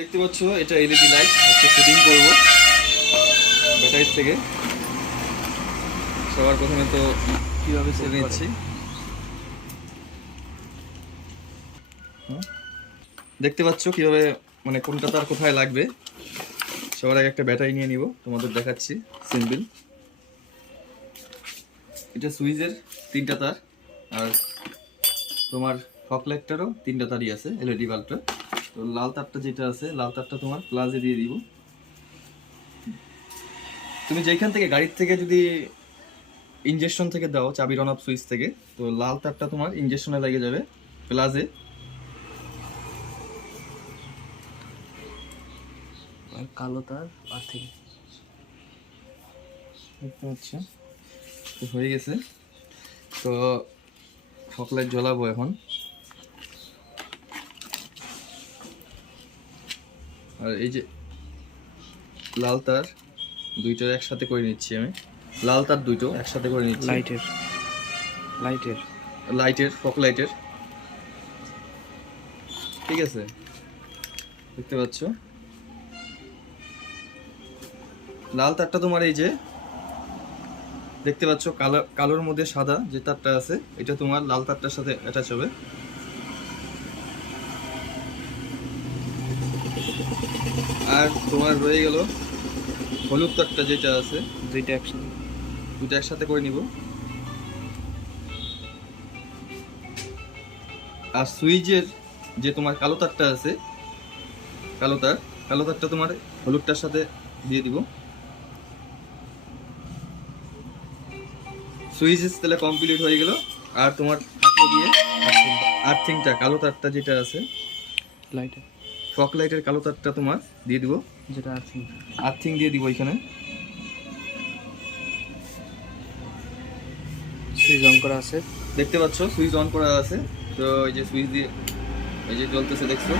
দেখতে পাচ্ছ এটা এলইডি লাইট আজকে ফিটিং করব ব্যাটারি থেকে। সবার প্রথমে তো কিভাবে সেট নিচ্ছি, দেখতে পাচ্ছ কিভাবে মানে কোনটা তার কোথায় লাগবে। সবার আগে একটা ব্যাটারি নিয়ে নিব, তোমাদের দেখাচ্ছি সিম্পল। এটা সুইচের 3টা তার, আর তোমার ফগ লাইটটারও 3টা তারই আছে এলইডি বাল্বটা। তো লাল তারটা যেটা আছে, লাল তারটা তোমার প্লাসে দিয়ে দিব। তুমি যেখান থেকে গাড়ির থেকে যদি ইনজেকশন থেকে দাও, চাবির অন অফ সুইচ থেকে, তো লাল তারটা তোমার ইনজেকশনে লেগে যাবে প্লাসে। আর কালো তার আর্থিং আচ্ছা, তো হয়ে গেছে। তো ফগ লাইট জ্বলাবো এখন। আর এই যে লাল তার দুইটা একসাথে করে নিচ্ছি আমি, লাল তার দুটো একসাথে করে নিচ্ছি। লাইটের ফগ লাইটের, ঠিক আছে। দেখতে পাচ্ছ লাল তারটা তোমার এই যে দেখতে পাচ্ছ কালোর মধ্যে সাদা যে তারটা আছে, এটা তোমার লাল তারটার সাথে অ্যাটাচ হবে। আর তোমার রয়ে গেল হলুদ তারটা যেটা আছে, দুইটা একসাথে করে নিব। আর সুইচের যে তোমার কালো তারটা আছে, কালো তারটা তোমার হলুদটার সাথে দিয়ে দিব। সুইচ তাহলে কমপ্লিট হয়ে গেল। আর তোমার হাতে দিয়ে আর্থিংটা, কালো তারটা যেটা আছে লাইটার ফগ লাইটের কালো তারটা তোমার দিয়ে দিব, যেটা আর্থিং দিয়ে দিব এখানে। সুইচ অন করা আছে, দেখতে পাচ্ছ সুইচ অন করা আছে। তো এই যে সুইচ দিয়ে এই যে জ্বলতেছে, দেখছো?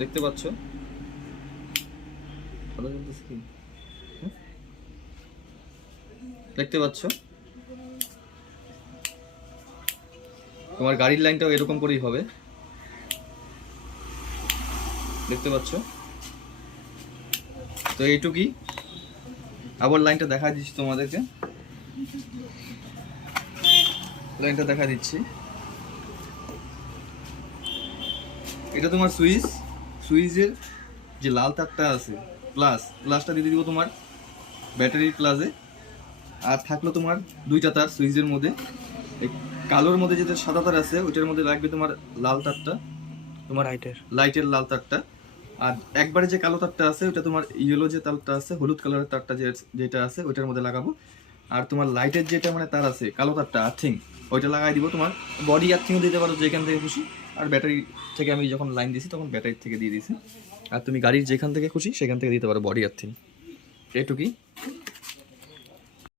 দেখতে পাচ্ছ ভালো জ্বলতেছে কি? দেখতে পাচ্ছ তোমার গাড়ির লাইনটাও এরকম করেই হবে, দেখতে পাচ্ছ? তো এইটুকুই। আবার লাইনটা দেখা দিচ্ছি তোমাদেরকে, লাইনটা দেখা দিচ্ছি। এটা তোমার সুইচের যে লাল তারটা আছে, প্লাসটা দিয়ে দিব তোমার ব্যাটারির প্লাসে। আর থাকলো তোমার দুইটা তার সুইচের মধ্যে, এই কালোর মধ্যে যেটা সাদা তার আছে ওইটার মধ্যে লাগবে তোমার লাল তারটা, তোমার লাইটের লাল তারটা। আর একবারে যে কালো তারটা আছে ওটা তোমার ইয়েলো যে তারটা আছে, হলুদ কালারের তারটা যেটা আছে ওইটার মধ্যে লাগাবো। আর তোমার লাইটের যেটা মানে তার আছে কালো তারটা আর্থিং, ওইটা লাগাই দিব। তোমার বডি আর্থিংও দিতে পারো যেখান থেকে খুশি। আর ব্যাটারি থেকে আমি যখন লাইন দিছি তখন ব্যাটারি থেকে দিয়ে দিছি। আর তুমি গাড়ির যেখান থেকে খুশি সেখান থেকে দিতে পারো বডি আর্থিং। এটুকুই।